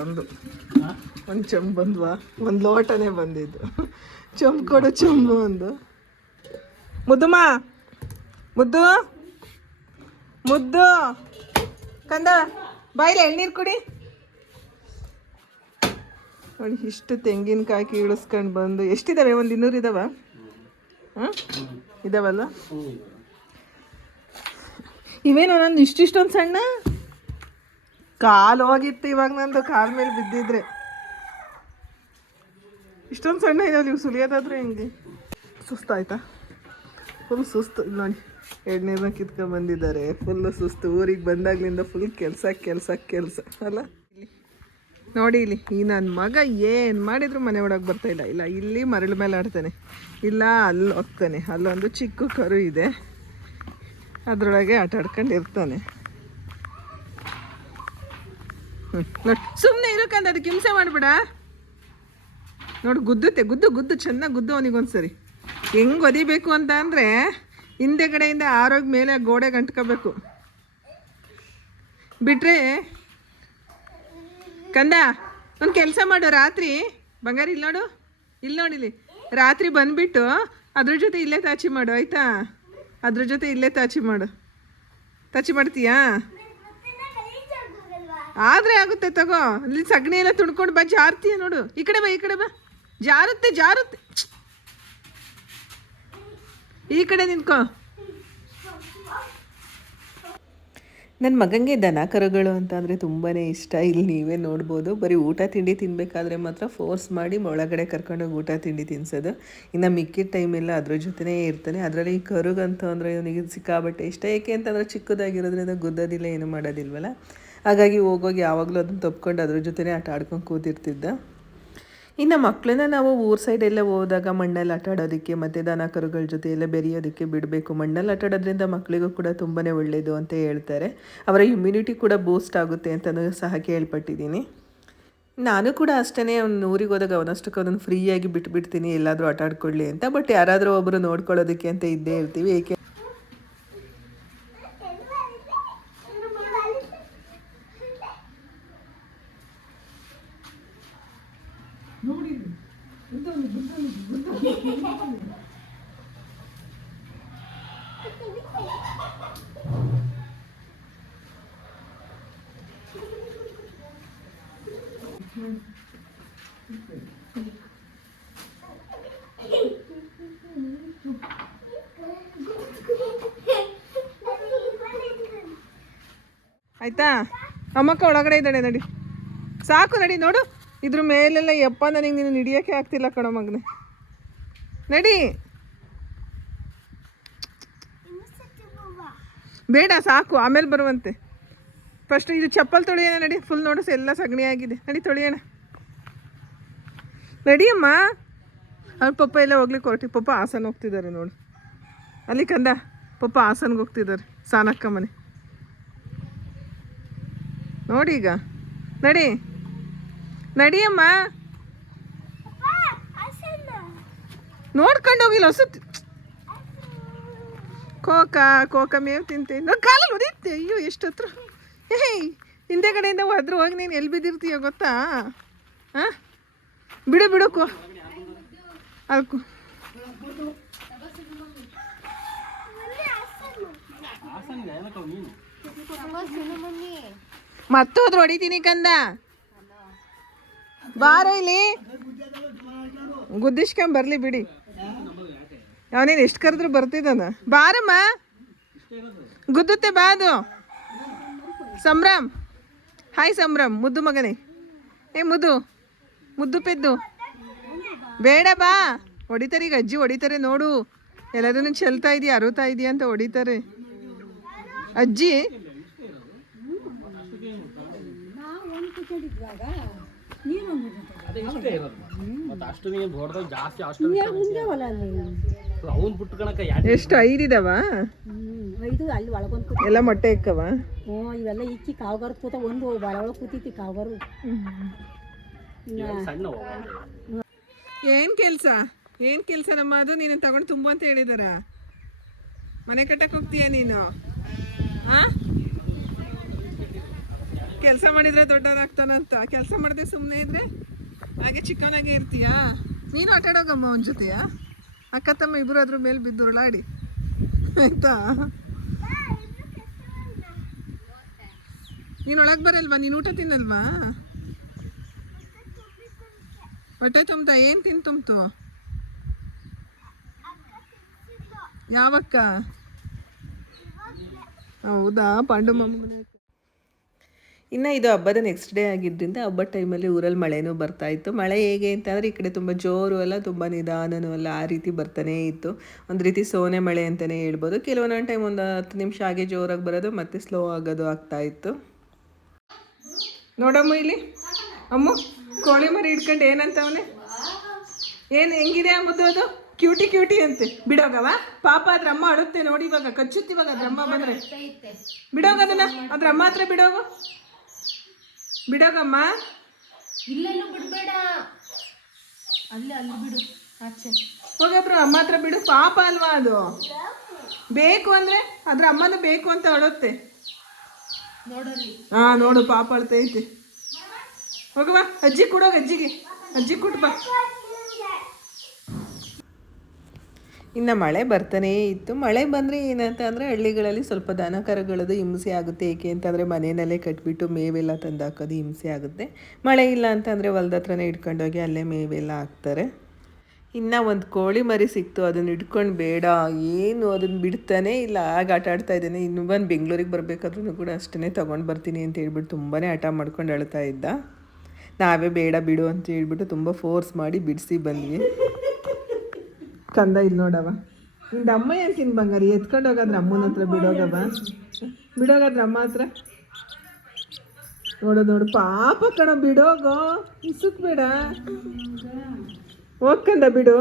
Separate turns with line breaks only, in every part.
ಒಂದು ಒಂದು ಚಮ್ ಬಂದ್ವಾ? ಒಂದು ಲೋಟನೇ ಬಂದಿದ್ದು. ಚಮ್ ಕೊಡು ಚಂಬು ಒಂದು. ಮುದ್ದುಮ್ಮ ಮುದ್ದು. ಮುದ್ದು. ಕಂದ ಬಾಯಿಲೆ ಎಳ್ನೀರು ಕುಡಿ. ನೋಡಿ ಇಷ್ಟು ತೆಂಗಿನಕಾಯಿ ಕೀಳಿಸ್ಕೊಂಡು ಬಂದು. ಎಷ್ಟಿದ್ದಾವೆ ಒಂದು ಇನ್ನೂರು ಇದಾವ? ಹಾಂ? ಇದಾವಲ್ಲ? ಇವೇನು ನಂದು ಇಷ್ಟಿಷ್ಟೊಂದು ಸಣ್ಣ? ಕಾಲು ಹೋಗಿತ್ತು ಇವಾಗ ನಂದು ಕಾಲ ಮೇಲೆ ಬಿದ್ದಿದ್ರೆ. ಇಷ್ಟೊಂದು ಸಣ್ಣ ಇದಾವೆ ನೀವು ಸುಲಿಯೋದಾದ್ರೆ ಹೆಂಗೆ? ಸುಸ್ತಾಯ್ತಾ? ಫುಲ್ ಸುಸ್ತು, ನೋಡಿ, ಎಣ್ಣೆನ ಕಿತ್ಕೊಂಡು ಬಂದಿದ್ದಾರೆ. ಫುಲ್ ಸುಸ್ತು. ಊರಿಗೆ ಬಂದಾಗ್ಲಿಂದ ಫುಲ್ ಕೆಲಸ ಕೆಲಸ ಕೆಲಸ. ಅಲ್ಲ? ನೋಡಿ ಇಲ್ಲಿ, ಈ ನನ್ನ ಮಗ ಏನು ಮಾಡಿದ್ರು ಮನೆ ಒಳಗೆ ಬರ್ತಾ ಇಲ್ಲ. ಇಲ್ಲ, ಇಲ್ಲಿ ಮರಳ ಮೇಲೆ ಆಡ್ತಾನೆ. ಇಲ್ಲ, ಅಲ್ಲಿ ಹೋಗ್ತಾನೆ. ಅಲ್ಲೊಂದು ಚಿಕ್ಕ ಕರು ಇದೆ. ಅದರೊಳಗೆ ಆಟ ಆಡ್ಕೊಂಡು ಹ್ಞೂ ನೋಡಿ ಸುಮ್ಮನೆ ಇರೋಕಂದ ಅದಕ್ಕೆ ಹಿಂಸೆ ಮಾಡಬೇಡ. ನೋಡು, ಗುದ್ದುತ್ತೆ, ಗುದ್ದು ಗುದ್ದು, ಚೆನ್ನಾಗಿ ಗುದ್ದು ಅವನಿಗೊಂದ್ಸರಿ. ಹೆಂಗೆ ಒದಿಬೇಕು ಅಂತ ಅಂದರೆ ಹಿಂದೆ ಕಡೆಯಿಂದ ಆರೋಗ್ಯ ಮೇಲೆ ಗೋಡೆ ಗಂಟ್ಕೋಬೇಕು ಬಿಟ್ರೆ, ಕಂದ, ಒಂದು ಕೆಲಸ ಮಾಡು, ರಾತ್ರಿ. ಬಂಗಾರ ಇಲ್ಲಿ ನೋಡು ಇಲ್ಲಿ. ನೋಡಿಲಿ ರಾತ್ರಿ ಬಂದ್ಬಿಟ್ಟು ಅದ್ರ ಜೊತೆ ಇಲ್ಲೇ ತಾಚಿ ಮಾಡು, ಆಯ್ತಾ? ಅದ್ರ ಜೊತೆ ಇಲ್ಲೇ ತಾಚಿ ಮಾಡು. ತಾಚಿ ಮಾಡ್ತೀಯಾ? ಆದ್ರೆ ಆಗುತ್ತೆ ತಗೋ. ಅಲ್ಲಿ ಸಗಣಿ ಎಲ್ಲ ತುಣ್ಕೊಂಡು ಬಾ ಜಾರ್ತೀಯ ನೋಡು. ಈ ಕಡೆ ಬಾ, ಈ ಕಡೆ ಬಾ. ಜಾರುತ್ತೆ ಜಾರುತ್ತೆ. ಈ ಕಡೆ ನಿಂತ್ಕೊ. ನನ್ನ ಮಗನಿಗೆ ದನ ಕರುಗಳು ಅಂತ ಅಂದರೆ ತುಂಬಾ ಇಷ್ಟ. ಇಲ್ಲಿ ನೀವೇ ನೋಡ್ಬೋದು. ಬರೀ ಊಟ ತಿಂಡಿ ತಿನ್ನಬೇಕಾದ್ರೆ ಮಾತ್ರ ಫೋರ್ಸ್ ಮಾಡಿ ಒಳಗಡೆ ಕರ್ಕೊಂಡೋಗಿ ಊಟ ತಿಂಡಿ ತಿನ್ಸೋದು. ಇನ್ನು ಮಿಕ್ಕಿದ ಟೈಮೆಲ್ಲ ಅದ್ರ ಜೊತೆನೇ ಇರ್ತಾನೆ ಅದರಲ್ಲಿ ಈ ಕರುಗಂತ ಅಂದರೆ ಇವನಿಗೆ ಸಿಕ್ಕಾಬಟ್ಟೆ ಇಷ್ಟ. ಏಕೆ ಅಂತಂದರೆ ಚಿಕ್ಕದಾಗಿರೋದ್ರಿಂದ ಗುದ್ದೋದಿಲ್ಲ, ಏನು ಮಾಡೋದಿಲ್ವಲ್ಲ. ಹಾಗಾಗಿ ಹೋಗೋಗಿ ಯಾವಾಗಲೂ ಅದನ್ನು ತಪ್ಕೊಂಡು ಅದ್ರ ಜೊತೆನೇ ಆಟ ಆಡ್ಕೊಂಡು ಕೂತಿರ್ತಿದ್ದ. ಇನ್ನು ಮಕ್ಕಳನ್ನ ನಾವು ಊರ್ ಸೈಡ್ ಎಲ್ಲ ಹೋದಾಗ ಮಣ್ಣಲ್ಲಿ ಆಟ ಆಡೋದಕ್ಕೆ, ಮತ್ತು ದನ ಕರುಗಳ ಜೊತೆ ಎಲ್ಲ ಬೆರೆಯೋದಕ್ಕೆ ಬಿಡಬೇಕು. ಮಣ್ಣಲ್ಲಿ ಆಟ ಆಡೋದ್ರಿಂದ ಮಕ್ಕಳಿಗೂ ಕೂಡ ತುಂಬಾ ಒಳ್ಳೆಯದು ಅಂತ ಹೇಳ್ತಾರೆ. ಅವರ ಇಮ್ಯುನಿಟಿ ಕೂಡ ಬೂಸ್ಟ್ ಆಗುತ್ತೆ ಅಂತಲೂ ಸಹ ಕೇಳ್ಪಟ್ಟಿದ್ದೀನಿ. ನಾನು ಕೂಡ ಅಷ್ಟೇ ಅವ್ನು ಊರಿಗೆ ಹೋದಾಗ ಅವನಷ್ಟಕ್ಕೆ ಅದನ್ನು ಫ್ರೀಯಾಗಿ ಬಿಟ್ಬಿಡ್ತೀನಿ, ಎಲ್ಲಾದರೂ ಆಟ ಆಡ್ಕೊಳ್ಳಿ ಅಂತ. ಬಟ್ ಯಾರಾದರೂ ಒಬ್ಬರು ನೋಡ್ಕೊಳ್ಳೋದಕ್ಕೆ ಅಂತ ಇದ್ದೇ ಇರ್ತೀವಿ, ಏಕೆ ಆಯ್ತಾ? ಅಮ್ಮಕ್ಕ ಒಳಗಡೆ ಇದ್ದಾಳೆ, ನಡಿ. ಸಾಕು, ನಡಿ, ನೋಡು. ಇದ್ರ ಮೇಲೆಲ್ಲ ಯಪ್ಪ, ನನಗೆ ನೀನು ಹಿಡಿಯೋಕ್ಕೆ ಆಗ್ತಿಲ್ಲ ಕಣೋ ಮಗನೆ. ನಡಿ. ಬೇಡ, ಸಾಕು, ಆಮೇಲೆ ಬರುವಂತೆ. ಫಸ್ಟ್ ಇದು ಚಪ್ಪಲ್ ತೊಳೆಯೋಣ ನಡಿ ಫುಲ್ ನೋಡಿಸ್, ಎಲ್ಲ ಸಗಣಿ ಆಗಿದೆ. ನಡಿ, ತೊಳೆಯೋಣ. ನಡಿಯಮ್ಮ ಅವ್ರ ಪಪ್ಪ ಎಲ್ಲ ಹೋಗ್ಲಿಕ್ಕೆ ಹೊರಟಿ ಪಪ್ಪ ಹಾಸನ ಹೋಗ್ತಿದ್ದಾರೆ ನೋಡು. ಅಲ್ಲಿ ಕಂದ, ಪಪ್ಪ ಹಾಸನ್ಗೆ ಹೋಗ್ತಿದ್ದಾರೆ, ಸಾನಕ್ಕ ಮನೆ. ನೋಡಿ ಈಗ. ನಡಿ. ನಡಿಯಮ್ಮ ನೋಡ್ಕೊಂಡು ಹೋಗಿಲ್ಲ ಹೊಸ ಕೋಕ ಕೋಕ ಮೇವು ತಿಂತೆ. ನಾನು ಕಾಲಲ್ಲಿ ಒದಿತ್ತೆ ಅಯ್ಯೋ ಎಷ್ಟು ಹತ್ರ ಏಯ್, ಹಿಂದೆ ಕಡೆಯಿಂದ ಹೋದ್ರೆ, ಹೋಗಿ ನೀನು ಎಲ್ಲಿ ಬಿದ್ದಿರ್ತೀಯ ಗೊತ್ತಾ? ಹಾಂ ಬಿಡು ಬಿಡು, ಕೋ. ಅಲ್ಕು ಮತ್ತೆ ಹೋದ್ರೆ ಹೊಡಿತೀನಿ ಕಂದ. ಬಾರ ಇಲ್ಲಿ. ಗುದ್ದಿಸ್ಕೊಂಡ್ ಬರ್ಲಿ ಬಿಡಿ. ಅವನೇನು ಎಷ್ಟು ಕರೆದ್ರು ಬರ್ತಿದ್ದಾನ? ಬಾರಮ್ಮ. ಗುದ್ದುತ್ತೆ ಬಾ ಅದು. ಸಂಭ್ರಮ್ ಹಾಯ್ ಸಂಭ್ರಮ್ ಮುದ್ದು ಮಗನೇ. ಏ ಮುದ್ದು. ಮುದ್ದು ಪೆದ್ದು. ಬೇಡ ಬಾ. ಹೊಡಿತಾರೆ ಈಗ. ಅಜ್ಜಿ ಹೊಡಿತಾರೆ ನೋಡು. ಎಲ್ಲದನ್ನು ಚೆಲ್ತಾ ಇದೀಯ ಅರುತಾ ಇದೀಯ ಅಂತ ಹೊಡಿತಾರೆ. ಅಜ್ಜಿ.
ಜಾಸ್ತಿ ಅಷ್ಟು ಅವನ್ ಬಿಟ್ಕೊಳಕ
ಎಷ್ಟು ಐದಿದಾವ
ಇದು ಅಲ್ಲಿ ಒಳಗೊಂದು ಕೂತ.
ಎಲ್ಲ ಮೊಟ್ಟೆ ಇಕ್ಕವ?
ಹ್ಞೂ ಇವೆಲ್ಲ ಇಕ್ಕಿ ಕಾವ್ಗಾರ ಕೂತ ಒಂದು ಒಳ ಒಳಗೆ ಕೂತೈತಿ ಕಾವ್ಗಾರು.
ಸಣ್ಣ
ಏನ್ ಕೆಲ್ಸ? ಏನ್ ಕೆಲ್ಸ ನಮ್ಮ? ಅದು ನೀನು ತಗೊಂಡು ತುಂಬು ಅಂತ ಹೇಳಿದಾರ. ಮನೆ ಕಟ್ಟಕ್ ಹೋಗ್ತೀಯ ನೀನು? ಆ?
ಕೆಲಸ ಮಾಡಿದ್ರೆ ದೊಡ್ಡದಾಗ್ತಾನಂತ ಕೆಲಸ ಮಾಡದೆ ಸುಮ್ಮನೆ ಇದ್ರೆ? ಹಾಗೆ ಚಿಕ್ಕನಾಗೆ ಇರ್ತೀಯಾ? ನೀನು ಆಟಾಡೋಗಮ್ಮ ಒಂದ್ ಜೊತೆಯ? ಅಕ್ಕ ತಮ್ಮ ಇಬ್ಬರು ಅದ್ರ ಮೇಲೆ ಬಿದ್ದು ಉರುಳಾಡಿ ಆಯ್ತಾ? ನೀನು ಒಳಗೆ ಬರಲ್ವಾ? ನೀನು ಊಟ ತಿನ್ನಲ್ವಾ? ಹೊಟ್ಟೆ ತುಂಬ್ತಾ? ಏನು ತಿನ್ ತುಂಬ್ತು? ಯಾವಕ್ಕ? ಹೌದಾ? ಪಾಂಡು ಮಾಮನ ಇನ್ನು ಇದು ಹಬ್ಬದ ನೆಕ್ಸ್ಟ್ ಡೇ ಆಗಿದ್ದರಿಂದ ಹಬ್ಬದ ಟೈಮಲ್ಲಿ ಊರಲ್ಲಿ ಮಳೆನೂ ಬರ್ತಾ ಇತ್ತು. ಮಳೆ ಹೇಗೆ ಅಂತಂದರೆ ಈ ಕಡೆ ತುಂಬ ಜೋರು ಅಲ್ಲ ತುಂಬ ನಿಧಾನನೂ ಅಲ್ಲ ಆ ರೀತಿ ಬರ್ತಾನೇ ಇತ್ತು. ಒಂದು ರೀತಿ ಸೋನೆ ಮಳೆ ಅಂತಲೇ ಹೇಳ್ಬೋದು. ಕೆಲವೊಂದೊಂದು ಟೈಮ್ ಒಂದು ಹತ್ತು ನಿಮಿಷ ಹಾಗೆ ಜೋರಾಗಿ ಬರೋದು ಮತ್ತೆ ಸ್ಲೋ ಆಗೋದು ಆಗ್ತಾ ಇತ್ತು. ನೋಡಮ್ಮ ಇಲ್ಲಿ. ಅಮ್ಮ ಕೋಳಿ ಮರಿ ಇಟ್ಕೊಂಡು ಏನಂತವನೆ ಏನು ಹೆಂಗಿದೆ ಮುದ್ದು ಅದು? ಕ್ಯೂಟಿ ಕ್ಯೂಟಿ ಅಂತೆ. ಬಿಡೋಗವ? ಪಾಪ ಅದ್ರ ಅಮ್ಮ ಅಡುತ್ತೆ ನೋಡಿ ಇವಾಗ. ಕಚ್ಚುತ್ತಿವಾಗ ಅದ್ರ ಅಮ್ಮ ಬಂದ್ರೆ. ಬಿಡೋಗದನ್ನ ಅದ್ರ ಅಮ್ಮ ಹತ್ರ ಬಿಡೋಗು. ಬಿಡೋಗಮ್ಮ.
ಇಲ್ಲೆಲ್ಲೂ ಬಿಡಬೇಡ. ಅಲ್ಲಿ ಅಲ್ಲಿ ಬಿಡು ಆಚೆ.
ಹೋಗಬ್ರು ಅಮ್ಮ ಹತ್ರ ಬಿಡು. ಪಾಪ ಅಲ್ವಾ ಅದು? ಬೇಕು ಅಂದ್ರೆ ಅದ್ರ ಅಮ್ಮನ ಬೇಕು ಅಂತ ಅಳುತ್ತೆ
ನೋಡಲ್ಲಿ.
ಹಾ ನೋಡು ಪಾಪ ಅಳ್ತೈತೆ. ಹೋಗವಾ ಅಜ್ಜಿ ಕೊಡೋಗ ಅಜ್ಜಿಗೆ. ಅಜ್ಜಿ ಕೊಟ್ಟು ಬಾ. ಇನ್ನು ಮಳೆ ಬರ್ತಾನೇ ಇತ್ತು. ಮಳೆ ಬಂದರೆ ಏನಂತ ಅಂದರೆ ಹಳ್ಳಿಗಳಲ್ಲಿ ಸ್ವಲ್ಪ ದನ ಕರುಗಳದ್ದು ಹಿಂಸೆ ಆಗುತ್ತೆ. ಏಕೆ ಅಂತಂದರೆ ಮನೆಯಲ್ಲೇ ಕಟ್ಬಿಟ್ಟು ಮೇವೆಲ್ಲ ತಂದು ಹಾಕೋದು ಹಿಂಸೆ ಆಗುತ್ತೆ. ಮಳೆ ಇಲ್ಲ ಅಂತಂದರೆ ಹೊಲ್ದ ಹತ್ರನೇ ಇಟ್ಕೊಂಡೋಗಿ ಅಲ್ಲೇ ಮೇವೆಲ್ಲ ಹಾಕ್ತಾರೆ. ಇನ್ನು ಒಂದು ಕೋಳಿ ಮರಿ ಸಿಕ್ತು. ಅದನ್ನು ಇಟ್ಕೊಂಡು ಬೇಡ. ಏನು ಅದನ್ನು ಬಿಡ್ತಾನೆ ಇಲ್ಲ. ಆಗ ಆಟ ಆಡ್ತಾ ಇದ್ದಾನೆ. ಇನ್ನು ಬಂದು ಬೆಂಗಳೂರಿಗೆ ಬರಬೇಕಾದ್ರೂ ಕೂಡ ಅಷ್ಟೇ ತೊಗೊಂಡು ಬರ್ತೀನಿ ಅಂತ ಹೇಳ್ಬಿಟ್ಟು ತುಂಬಾ ಆಟ ಮಾಡ್ಕೊಂಡು ಅಳ್ತಾ ಇದ್ದ. ನಾವೇ ಬೇಡ ಬಿಡು ಅಂತ ಹೇಳ್ಬಿಟ್ಟು ತುಂಬ ಫೋರ್ಸ್ ಮಾಡಿ ಬಿಡಿಸಿ ಬಂದ್ವಿ. ಕಂದ ಇಲ್ಲಿ ನೋಡವ ನಿಂದು ಅಮ್ಮ ಏನು ತಿನ್ ಬಂಗಾರಿ? ಎತ್ಕೊಂಡು ಹೋಗಾದ್ರೆ ಅಮ್ಮನ ಹತ್ರ ಬಿಡೋಗವ ಬಿಡೋಗಾದ್ರೆ ಅಮ್ಮ ಹತ್ರ? ನೋಡು ನೋಡು ಪಾಪ ಕಣ ಬಿಡೋಗೋ. ಇಸುಕ್ ಬೇಡ. ಹೋಗ್ಕಂದ ಬಿಡು.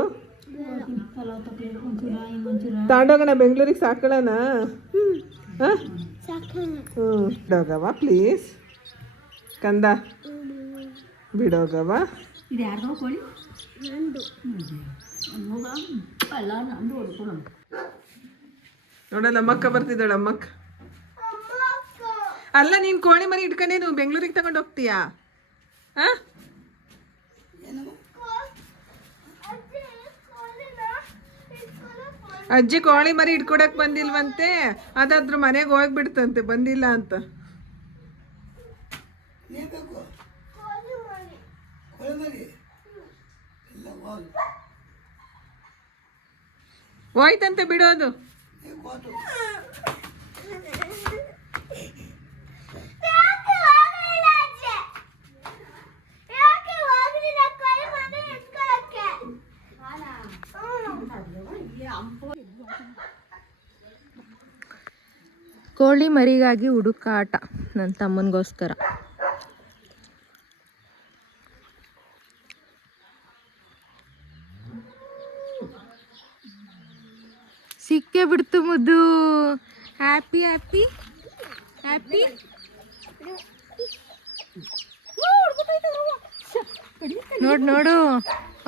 ತಗೊಂಡೋಗೋಣ ಬೆಂಗಳೂರಿಗೆ ಸಾಕೊಳ್ಳೋಣ ಹಾಂ? ಹ್ಞೂ ಬಿಡೋಗವ ಪ್ಲೀಸ್ ಕಂದ. ಬಿಡೋಗವ
ಇದು ಯಾರ್ದೋ ಕೋಳಿ?
ಅಲ್ಲ
ಅಮ್ಮಕ್ಕ ಬರ್ತಿದ್ದಾಳೆ, ಅಮ್ಮಕ್ಕ. ಅಲ್ಲ, ನೀನು ಕೋಳಿ ಮರಿ ಇಟ್ಕೊಂಡೆ ನೀವು ಬೆಂಗಳೂರಿಗೆ ತಗೊಂಡು ಹೋಗ್ತೀಯಾ? ಅಜ್ಜಿ ಕೋಳಿ ಮರಿ ಇಟ್ಕೊಡಕ್ ಬಂದಿಲ್ವಂತೆ? ಅದಾದ್ರೂ ಮನೆಗೆ ಹೋಗ್ಬಿಡ್ತಂತೆ, ಬಂದಿಲ್ಲ ಅಂತ. ಹೋಯ್ತಂತೆ ಬಿಡೋದು.
ಕೋಳಿ ಮರಿಗಾಗಿ ಹುಡುಕಾಟ ನನ್ನ ತಮ್ಮನಿಗೋಸ್ಕರ. ಬಿಡ್ತು ಮುದ್ದು. ಹ್ಯಾಪಿ ಹ್ಯಾಪಿ ಹ್ಯಾಪಿ ನೋಡು ನೋಡು.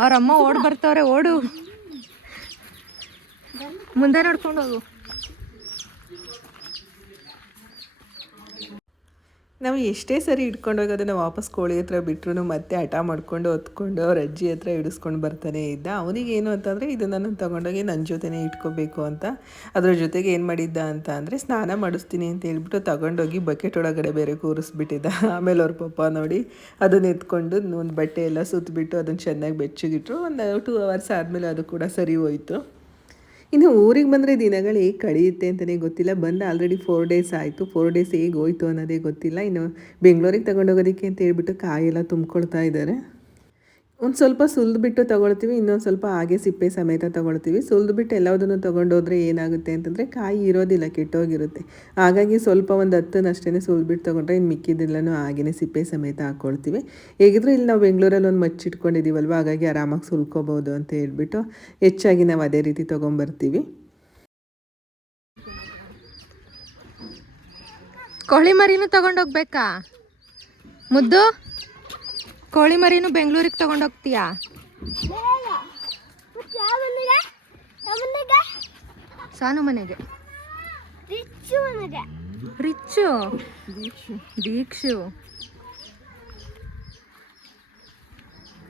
ಅವ್ರ ಅಮ್ಮ ಓಡ್ ಬರ್ತಾವ್ರೆ, ಓಡು. ಮುಂದೆ ನೋಡ್ಕೊಂಡು ಹೋಗು.
ನಾವು ಎಷ್ಟೇ ಸರಿ ಇಟ್ಕೊಂಡೋಗಿ ಅದನ್ನು ವಾಪಸ್ ಕೋಳಿ ಹತ್ರ ಬಿಟ್ಟರು ಮತ್ತೆ ಹಠ ಮಾಡ್ಕೊಂಡು ಹೊತ್ಕೊಂಡು ಅವ್ರ ಅಜ್ಜಿ ಹತ್ರ ಇಡಿಸ್ಕೊಂಡು ಬರ್ತಾನೆ ಇದ್ದ. ಅವನಿಗೇನು ಅಂತಂದರೆ ಇದನ್ನು ನಾನು ತೊಗೊಂಡೋಗಿ ನನ್ನ ಜೊತೆನೇ ಇಟ್ಕೋಬೇಕು ಅಂತ. ಅದ್ರ ಜೊತೆಗೆ ಏನು ಮಾಡಿದ್ದ ಅಂತ ಅಂದರೆ, ಸ್ನಾನ ಮಾಡಿಸ್ತೀನಿ ಅಂತ ಹೇಳ್ಬಿಟ್ಟು ತಗೊಂಡೋಗಿ ಬಕೆಟ್ ಒಳಗಡೆ ಬೇರೆ ಕೂರಿಸ್ಬಿಟ್ಟಿದ್ದ. ಆಮೇಲೆ ಅವ್ರ ಪಪ್ಪ ನೋಡಿ ಅದನ್ನು ಎತ್ಕೊಂಡು ಒಂದು ಬಟ್ಟೆ ಎಲ್ಲ ಸುತ್ತಬಿಟ್ಟು ಅದನ್ನು ಚೆನ್ನಾಗಿ ಬೆಚ್ಚಗಿಟ್ರು. ಒಂದು ಟೂ ಅವರ್ಸ್ ಆದಮೇಲೆ ಅದು ಕೂಡ ಸರಿ ಹೋಯಿತು. ಇನ್ನು ಊರಿಗೆ ಬಂದರೆ ದಿನಗಳು ಹೇಗೆ ಕಳೆಯುತ್ತೆ ಅಂತಲೇ ಗೊತ್ತಿಲ್ಲ. ಬಂದು ಆಲ್ರೆಡಿ ಫೋರ್ ಡೇಸ್ ಆಯಿತು. ಫೋರ್ ಡೇಸ್ ಹೇಗೆ ಹೋಯ್ತು ಅನ್ನೋದೇ ಗೊತ್ತಿಲ್ಲ. ಇನ್ನು ಬೆಂಗಳೂರಿಗೆ ತಗೊಂಡೋಗೋದಕ್ಕೆ ಅಂತ ಹೇಳ್ಬಿಟ್ಟು ಕಾಯೆಲ್ಲ ತುಂಬ್ಕೊಳ್ತಾ ಇದ್ದಾರೆ. ಒಂದು ಸ್ವಲ್ಪ ಸುಲಿದ್ಬಿಟ್ಟು ತೊಗೊಳ್ತೀವಿ, ಇನ್ನೊಂದು ಸ್ವಲ್ಪ ಹಾಗೆ ಸಿಪ್ಪೆ ಸಮೇತ ತಗೊಳ್ತೀವಿ. ಸುಲಿದ್ಬಿಟ್ಟು ಎಲ್ಲದನ್ನು ತೊಗೊಂಡೋದ್ರೆ ಏನಾಗುತ್ತೆ ಅಂತಂದರೆ ಕಾಯಿ ಇರೋದಿಲ್ಲ, ಕೆಟ್ಟೋಗಿರುತ್ತೆ. ಹಾಗಾಗಿ ಸ್ವಲ್ಪ ಒಂದು ಹತ್ತನಷ್ಟೇ ಸುಲಿದ್ಬಿಟ್ಟು ತೊಗೊಂಡ್ರೆ ಇನ್ನು ಮಿಕ್ಕಿದ್ದೆಲ್ಲನೂ ಹಾಗೆಯೇ ಸಿಪ್ಪೆ ಸಮೇತ ಹಾಕ್ಕೊಳ್ತೀವಿ ಹೇಗಿದ್ರೂ ಇಲ್ಲಿ ನಾವು ಬೆಂಗಳೂರಲ್ಲಿ ಒಂದು ಮಚ್ಚಿಟ್ಕೊಂಡಿದ್ದೀವಲ್ವ ಹಾಗಾಗಿ ಆರಾಮಾಗಿ ಸುಲ್ಕೋಬೋದು ಅಂತ ಹೇಳ್ಬಿಟ್ಟು ಹೆಚ್ಚಾಗಿ ನಾವು ಅದೇ ರೀತಿ ತೊಗೊಂಬರ್ತೀವಿ.
ಕೋಳಿ ಮರಿನೂ ತೊಗೊಂಡೋಗ್ಬೇಕಾ ಮುದ್ದು? ಕೋಳಿ ಮರಿನೂ ಬೆಂಗಳೂರಿಗೆ ತಗೊಂಡೋಗ್ತೀಯಾ ಸಾನು ಮನೆಗೆ. ರಿಚ್ಚು. ದೀಕ್ಷು.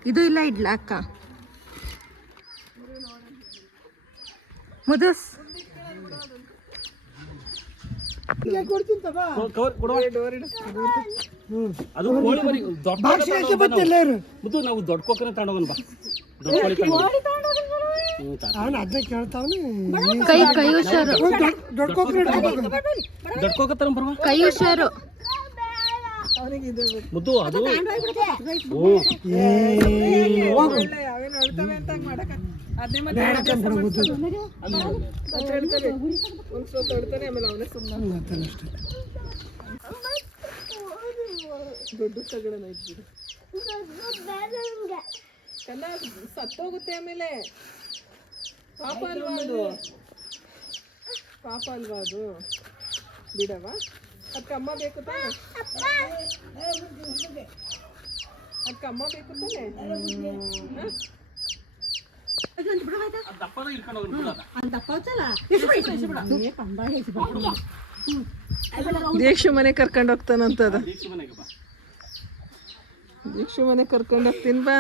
ಇದು ಇಲ್ಲ ಇಡ್ಲಾ ಅಕ್ಕ? ಮುದುಸ್.
ಅದು ಕೋಳಿ ಮರಿ ದೊಡ್ಡ ಮುದ್ದು ನಾವು ದೊಡ್ಡ ಕೋಕನೆ ತಗೊಂಡೋಗೋಣ ಬಾ. ದೊಡ್ಡ ಕೋಳಿ ತಗೊಂಡು.
ಕೈ ಕೈ ಹುಷಾರು
ದೊಡ್ಡ ಕೋಕ ತಗೊಂಡ್ ಬರುವ?
ಕೈ ಹುಷಾರು
ಮುದ್ದು ಅದು ಓ.
ತೊಡ್ತಾನೆ ಆಮೇಲೆ ಅವನೇ ಸುಮ್ಮನೆ ದೊಡ್ಡ ತಗೊಳ್ಳೋಣ ಇದ್ಬಿಡು. ಕನ್ನ ಸತ್ತೋಗುತ್ತೆ ಆಮೇಲೆ. ಪಾಪ ಅಲ್ವಾ ಅದು? ಪಾಪ ಅಲ್ವಾ ಅದು? ಬಿಡವ? ಅದಕ್ಕೆ ಅಮ್ಮ ಬೇಕು ತಾನೆ? ಅದಕ್ಕೆ ಅಮ್ಮ ಬೇಕು ತಾನೆ ಹ?
ಅದು ದಪ್ಪದ ಇಟ್ಕೊಂಡು ಹೋಗೋಣ ಬಿಡೋದ
ಅಂತ ಪೌಚಲ್ಲ ಏ ಕಂದ ಹೆಚ್ಚು
ದೀಕ್ಷು ಮನೆ ಕರ್ಕೊಂಡು ಹೋಗ್ತಾನಂತ
ದೀಕ್ಷೆ ಮನೆಗೆ ಬಾ.
ದೀಕ್ಷು ಮನೆ ಕರ್ಕೊಂಡು ಹೋಗ್ತೀನಿ ಬಾ.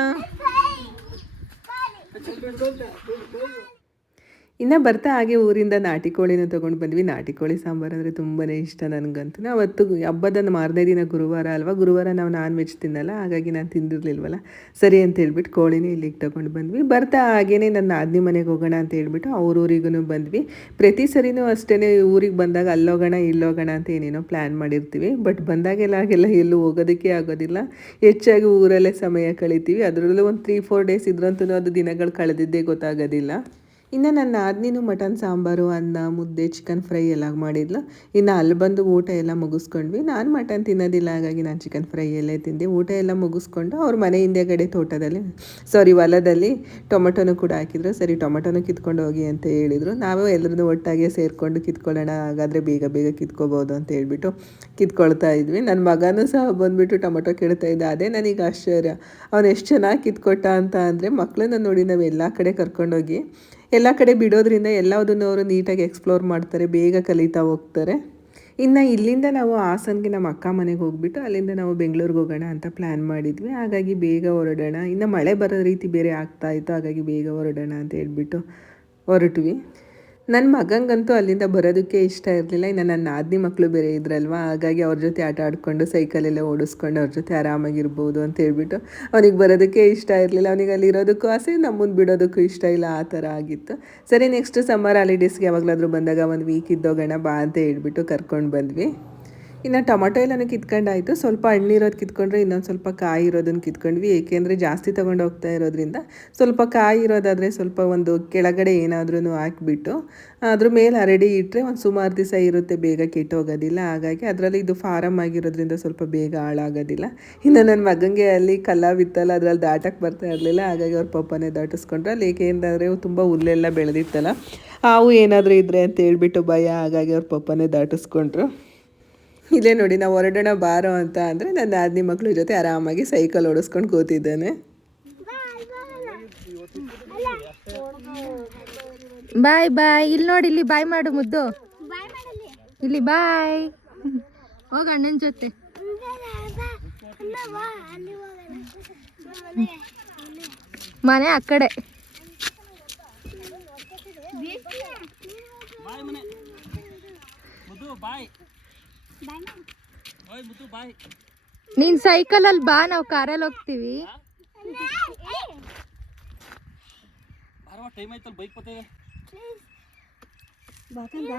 ಇನ್ನು ಬರ್ತಾ ಹಾಗೆ ಊರಿಂದ ನಾಟಿ ಕೋಳಿನ ತೊಗೊಂಡು ಬಂದ್ವಿ. ನಾಟಿ ಕೋಳಿ ಸಾಂಬಾರು ಅಂದರೆ ತುಂಬಾ ಇಷ್ಟ ನನಗಂತೂ. ಅವತ್ತು ಹಬ್ಬದ ಮಾರನೇ ದಿನ ಗುರುವಾರ ಅಲ್ವಾ, ಗುರುವಾರ ನಾವು ನಾನ್ ವೆಜ್ ತಿನ್ನಲ್ಲ, ಹಾಗಾಗಿ ನಾನು ತಿಂದಿರಲಿಲ್ವಲ್ಲ. ಸರಿ ಅಂತ ಹೇಳ್ಬಿಟ್ಟು ಕೋಳಿನೇ ಇಲ್ಲಿಗೆ ತೊಗೊಂಡು ಬಂದ್ವಿ. ಬರ್ತಾ ಹಾಗೇನೆ ನನ್ನ ಆದ್ನಿ ಮನೆಗೆ ಹೋಗೋಣ ಅಂತ ಹೇಳ್ಬಿಟ್ಟು ಊರಿಗೂ ಬಂದ್ವಿ. ಪ್ರತಿ ಸರಿನೂ ಅಷ್ಟೇ ಊರಿಗೆ ಬಂದಾಗ ಅಲ್ಲೋಗೋಣ, ಇಲ್ಲೋಗೋಣ ಅಂತ ಏನೇನೋ ಪ್ಲ್ಯಾನ್ ಮಾಡಿರ್ತೀವಿ. ಬಟ್ ಬಂದಾಗೆಲ್ಲ ಹಾಗೆಲ್ಲ ಎಲ್ಲೂ ಹೋಗೋದಕ್ಕೆ ಆಗೋದಿಲ್ಲ. ಹೆಚ್ಚಾಗಿ ಊರಲ್ಲೇ ಸಮಯ ಕಳಿತೀವಿ. ಅದರಲ್ಲೂ ಒಂದು ತ್ರೀ ಫೋರ್ ಡೇಸ್ ಇದ್ರಂತೂ ಅದು ದಿನಗಳು ಕಳೆದಿದ್ದೇ ಗೊತ್ತಾಗೋದಿಲ್ಲ. ಇನ್ನು ನನ್ನ ಆದ್ನಿನೂ ಮಟನ್, ಸಾಂಬಾರು, ಅನ್ನ, ಮುದ್ದೆ ಚಿಕನ್ ಫ್ರೈ ಎಲ್ಲ ಮಾಡಿದ್ಲು. ಇನ್ನು ಅಲ್ಲಿ ಬಂದು ಊಟ ಎಲ್ಲ ಮುಗಿಸ್ಕೊಂಡ್ವಿ. ನಾನು ಮಟನ್ ತಿನ್ನೋದಿಲ್ಲ, ಹಾಗಾಗಿ ನಾನು ಚಿಕನ್ ಫ್ರೈ ಎಲ್ಲೇ ತಿಂದೆ. ಊಟ ಎಲ್ಲ ಮುಗಿಸ್ಕೊಂಡು ಅವ್ರ ಮನೆ ಹಿಂದೆಗಡೆ ತೋಟದಲ್ಲಿ ಸಾರಿ ಹೊಲದಲ್ಲಿ ಟೊಮೆಟೊನು ಕೂಡ ಹಾಕಿದ್ರು. ಸರಿ, ಟೊಮೆಟೊನು ಕಿತ್ಕೊಂಡು ಹೋಗಿ ಅಂತ ಹೇಳಿದರು. ನಾವು ಎಲ್ಲರನ್ನೂ ಒಟ್ಟಾಗೆ ಸೇರಿಕೊಂಡು ಕಿತ್ಕೊಳ್ಳೋಣ, ಹಾಗಾದರೆ ಬೇಗ ಬೇಗ ಕಿತ್ಕೋಬೋದು ಅಂತ ಹೇಳಿಬಿಟ್ಟು ಕಿತ್ಕೊಳ್ತಾ ಇದ್ವಿ. ನನ್ನ ಮಗನೂ ಸಹ ಬಂದುಬಿಟ್ಟು ಟೊಮೆಟೊ ಕೇಳ್ತಾ ಇದ್ದ, ಅದೇ ನನಗೆ ಆಶ್ಚರ್ಯ. ಅವನು ಎಷ್ಟು ಚೆನ್ನಾಗಿ ಕಿತ್ಕೊಟ್ಟ ಅಂತ ಅಂದರೆ ಮಕ್ಕಳನ್ನ ನೋಡಿ ನಾವು ಎಲ್ಲ ಕಡೆ ಕರ್ಕೊಂಡೋಗಿ ಎಲ್ಲ ಕಡೆ ಬಿಡೋದ್ರಿಂದ ಎಲ್ಲದನ್ನು ಅವರು ನೀಟಾಗಿ ಎಕ್ಸ್ಪ್ಲೋರ್ ಮಾಡ್ತಾರೆ, ಬೇಗ ಕಲಿತಾ ಹೋಗ್ತಾರೆ. ಇನ್ನು ಇಲ್ಲಿಂದ ನಾವು ಹಾಸನ್ಗೆ ನಮ್ಮ ಅಕ್ಕ ಮನೆಗೆ ಹೋಗ್ಬಿಟ್ಟು ಅಲ್ಲಿಂದ ನಾವು ಬೆಂಗಳೂರಿಗೆ ಹೋಗೋಣ ಅಂತ ಪ್ಲ್ಯಾನ್ ಮಾಡಿದ್ವಿ. ಹಾಗಾಗಿ ಬೇಗ ಹೊರಡೋಣ. ಇನ್ನು ಮಳೆ ಬರೋ ರೀತಿ ಬೇರೆ ಆಗ್ತಾ ಇತ್ತು, ಹಾಗಾಗಿ ಬೇಗ ಹೊರಡೋಣ ಅಂತ ಹೇಳ್ಬಿಟ್ಟು ಹೊರಟ್ವಿ. ನನ್ನ ಮಗಂಗಂತೂ ಅಲ್ಲಿಂದ ಬರೋದಕ್ಕೆ ಇಷ್ಟ ಇರಲಿಲ್ಲ. ಇನ್ನು ನನ್ನ ನಾದಿನಿ ಮಕ್ಕಳು ಬೇರೆ ಇದ್ರಲ್ವ? ಹಾಗಾಗಿ ಅವ್ರ ಜೊತೆ ಆಟ ಆಡಿಕೊಂಡು ಸೈಕಲೆಲ್ಲ ಓಡಿಸ್ಕೊಂಡು ಅವ್ರ ಜೊತೆ ಆರಾಮಾಗಿರ್ಬೋದು ಅಂತ ಹೇಳ್ಬಿಟ್ಟು ಅವನಿಗೆ ಬರೋದಕ್ಕೆ ಇಷ್ಟ ಇರಲಿಲ್ಲ. ಅವನಿಗೆ ಅಲ್ಲಿ ಇರೋದಕ್ಕೂ ಆಸೆ ನಮ್ಮನ್ನು ಬಿಡೋದಕ್ಕೂ ಇಷ್ಟ ಇಲ್ಲ. ಆ ಥರ ಆಗಿತ್ತು. ಸರಿ ನೆಕ್ಸ್ಟ್ ಸಮ್ಮರ್ ಹಾಲಿಡೇಸ್ಗೆ ಯಾವಾಗಲಾದರೂ ಬಂದಾಗ ಒಂದು ವೀಕ್ ಇದ್ದೋಗೋಣ, ಬಾ ಅಂತ ಹೇಳ್ಬಿಟ್ಟು ಕರ್ಕೊಂಡು ಬಂದ್ವಿ. ಇನ್ನು ಟೊಮೊಟೊ ಎಲ್ಲನೂ ಕಿತ್ಕೊಂಡಾಯಿತು. ಸ್ವಲ್ಪ ಹಣ್ಣಿರೋದು ಕಿತ್ಕೊಂಡ್ರೆ ಇನ್ನೊಂದು ಸ್ವಲ್ಪ ಕಾಯಿ ಇರೋದನ್ನು ಕಿತ್ಕೊಂಡ್ವಿ. ಏಕೆಂದರೆ ಜಾಸ್ತಿ ತೊಗೊಂಡು ಹೋಗ್ತಾ ಇರೋದ್ರಿಂದ ಸ್ವಲ್ಪ ಕಾಯಿ ಇರೋದಾದರೆ ಸ್ವಲ್ಪ ಒಂದು ಕೆಳಗಡೆ ಏನಾದ್ರೂ ಹಾಕಿಬಿಟ್ಟು, ಅದ್ರ ಮೇಲೆ ಹರಡಿ ಇಟ್ಟರೆ ಒಂದು ಸುಮಾರು ದಿವಸ ಇರುತ್ತೆ ಬೇಗ ಕೆಟ್ಟೋಗೋದಿಲ್ಲ. ಹಾಗಾಗಿ ಅದರಲ್ಲಿ ಇದು ಫಾರಮ್ ಆಗಿರೋದ್ರಿಂದ ಸ್ವಲ್ಪ ಬೇಗ ಹಾಳಾಗೋದಿಲ್ಲ. ಇನ್ನು ನನ್ನ ಮಗನಿಗೆ ಅಲ್ಲಿ ಕಲ್ಲ ಬಿತ್ತಲ್ಲ ಅದರಲ್ಲಿ ದಾಟಕ್ಕೆ ಬರ್ತಾ ಇರಲಿಲ್ಲ. ಹಾಗಾಗಿ ಅವ್ರ ಪಪ್ಪನೇ ದಾಟಿಸ್ಕೊಂಡ್ರು. ಅಲ್ಲಿ ಏಕೆಂದರೆ ತುಂಬ ಹುಲ್ಲೆಲ್ಲ ಬೆಳೆದಿತ್ತಲ್ಲ, ಹಾವು ಏನಾದರೂ ಇದ್ದರೆ ಅಂತ ಹೇಳ್ಬಿಟ್ಟು ಭಯ. ಹಾಗಾಗಿ ಅವ್ರ ಪಪ್ಪನೇ ದಾಟಿಸ್ಕೊಂಡ್ರು. ಇಲ್ಲೇ ನೋಡಿ, ನಾವು ಹೊರಡೋಣ, ಬಾರೋ ಅಂತ ಅಂದರೆ ನನ್ನ ಆದ್ನಿ ಮಕ್ಕಳ ಜೊತೆ ಆರಾಮಾಗಿ ಸೈಕಲ್ ಓಡಿಸ್ಕೊಂಡು ಕೂತಿದ್ದಾನೆ.
ಬಾಯ್ ಬಾಯ್. ಇಲ್ಲಿ ನೋಡಿ, ಇಲ್ಲಿ ಬಾಯ್ ಮಾಡು ಮುದ್ದು. ಇಲ್ಲಿ ಬಾಯ್. ಹೋಗ ಅಣ್ಣನ ಜೊತೆ. ಮನೆ ಆ ಕಡೆ.
ಬಾಯ್. ಮನೆ ಸೈಕಲ್
ನೀನ್ ಸೈಕಲಲ್ಲಿ ಬಾ ನಾವು ಕಾರಲ್ಲಿ ಹೋಗ್ತೀವಿ.
ಟೈಮ್ ಆಯ್ತಲ್ಲ ಬೈಕ್ ಬರ್ತೇವೆ
ಬಾಕಂದ